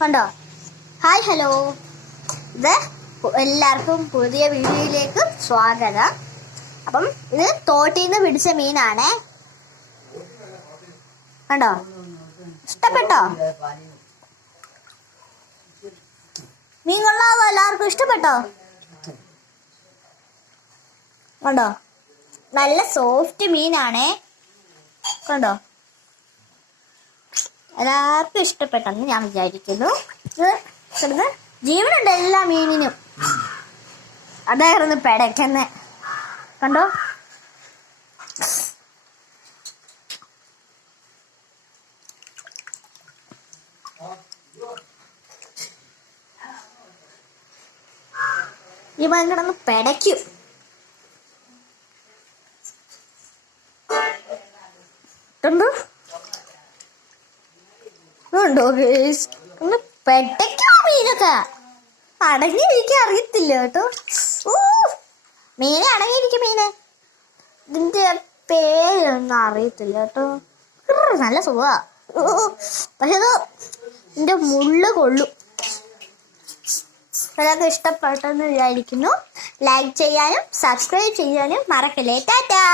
കണ്ടോ? Hi hello, ഇത് എല്ലാവർക്കും പുതിയ വീഡിയോയിലേക്ക് സ്വാഗതം. അപ്പം ഇത് തോട്ടിൽ നിന്ന് പിടിച്ച മീനാണേ. കണ്ടോ? ഇഷ്ടപ്പെട്ടോ? മീൻ കൊള്ളാവോ? എല്ലാവർക്കും ഇഷ്ടപ്പെട്ടോ? കണ്ടോ? നല്ല സോഫ്റ്റ് മീനാണേ. കണ്ടോ? എല്ലാവർക്കും ഇഷ്ടപ്പെട്ടെന്ന് ഞാൻ വിചാരിക്കുന്നു. ഇത് ജീവനുണ്ട് എല്ലാ മീനിനും. അതായിരുന്നു പെടയ്ക്കെന്ന്. കണ്ടോ? ഈ മീൻ കിടന്ന് പെടയ്ക്കും. ഉണ്ടോ ഒന്ന് പെട്ടയ്ക്കോ മീനൊക്കെ? അടങ്ങിയിരിക്കാൻ അറിയത്തില്ല കേട്ടോ. മീനെ അടങ്ങിയിരിക്കും. മീനെ ഇതിന്റെ പേരൊന്നും അറിയത്തില്ല കേട്ടോ. നല്ല സുഖാ, പക്ഷെ അത് ഇതിന്റെ മുള്ള് കൊള്ളും. അതൊക്കെ ഇഷ്ടപ്പെട്ടെന്ന് വിചാരിക്കുന്നു. ലൈക്ക് ചെയ്യാനും സബ്സ്ക്രൈബ് ചെയ്യാനും മറക്കല്ലേ. ടാറ്റാ.